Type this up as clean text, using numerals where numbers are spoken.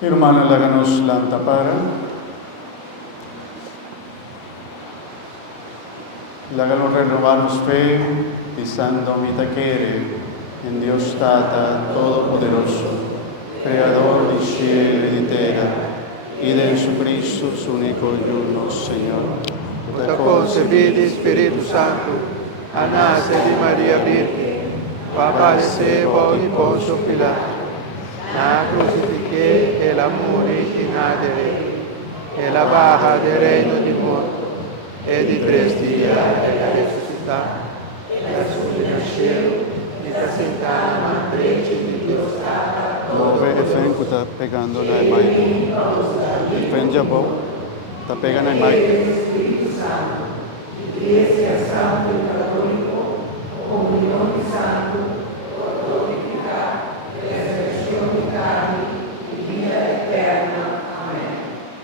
Hermanos, háganos la tapara. Háganos renovarnos fe, pisando mitacere en Dios Tata Todopoderoso, Creador di cielo e di terra, y de Jesucristo, su único y uno Señor. Da concebida Espírito Santo, a nascer de Maria Virgem, padeceu de Pôncio Pilato, na crucifiquei, ela morre e nadere, ela barra de reino de morto, e de 3 dias ela ressuscitar, ela subiu no cielo, e está sentada na frente de Deus Tata. Dove e fen que está pegando na Mike. El fen já bom, está pegando na Mike. Espírito Santo, Igreja Santo e Católico, comunhão de santo, glorificar, resurreição de carne